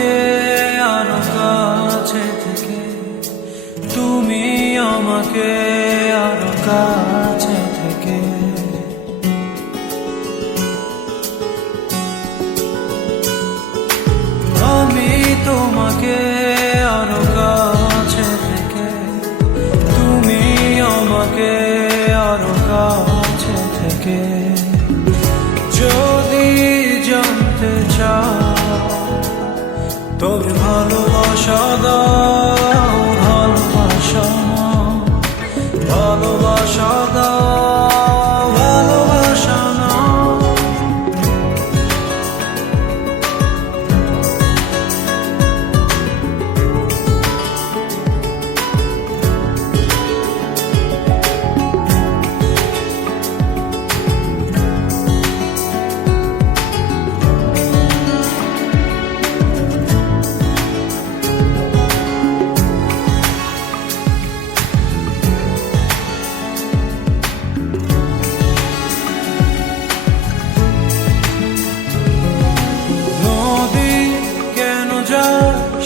আমাকে আরো কাছে থেকে, তুমি আমাকে আরো কাছে থেকে। আমি তোমাকে আরো কাছে থেকে, তুমি আমাকে আরো কাছে থেকে। যদি জানতে চাও তবে ভালোবাসা দাও, ভালোবাসা নাও, ভালোবাসা দাও, ভালোবাসা নাও।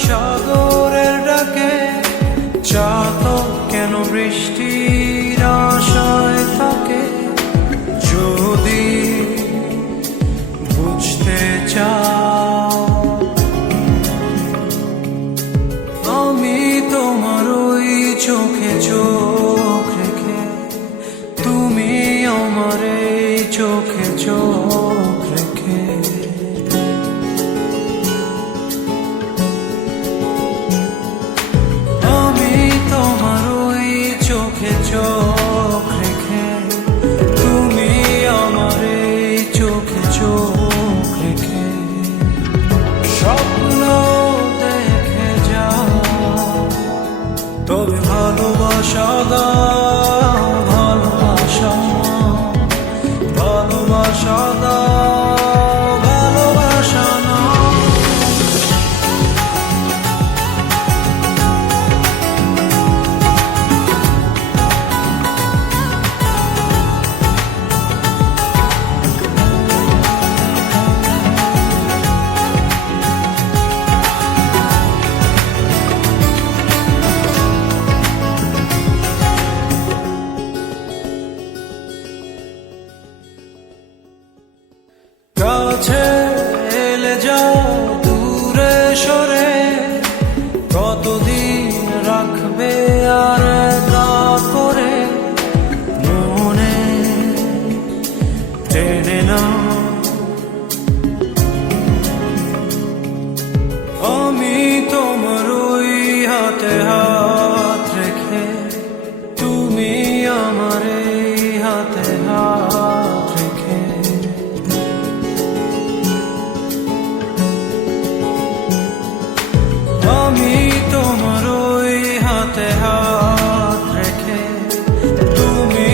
সাগরের ডাকে চাতক কেন বৃষ্টির আশায় থাকে? যদি বুঝতে চাও আমি তোমার ওই চোখে চোখ রেখে, তুমি আমার এই চোখে চোখ রেখে। চোখ রেখে, তুমি আমার এই চোখে চোখ রেখে। স্বপ্ন দেখে যাও তবে ভালোবাসা দাও, ভালোবাসা নাও, ভালোবাসা দাও, ভালোবাসা নাও। কাছে এলে যাও দূরে সরে, কতদিন রাখবে আর একা করে? মনে টেনে নাও আমি তোমার ওই হাতে হাত রেখে, তুমি আমার এই হাতে হাত রেখে। আমি তোমার ওই হাতে হাত রেখে, তুমি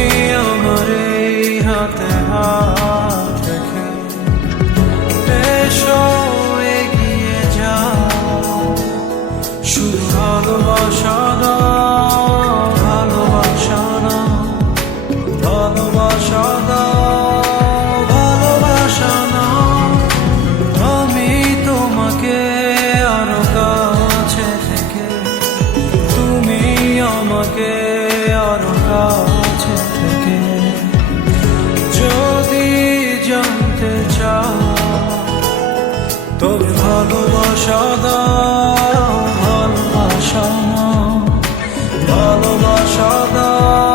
আমার এই হাতে হাত রেখে। এসো এগিয়ে যাও, শুধু ভালোবাসা দাও, ভালোবাসা নাও, ভালোবাসা দাও, ভালোবাসা নাও। আমি তোমাকে আরো কাছে থেকে, তুমি আমাকে আরো কাছে থেকে। যদি জানতে চাও তবে ভালোবাসা দাও, ভালোবাসা নাও, ভালোবাসা দাও।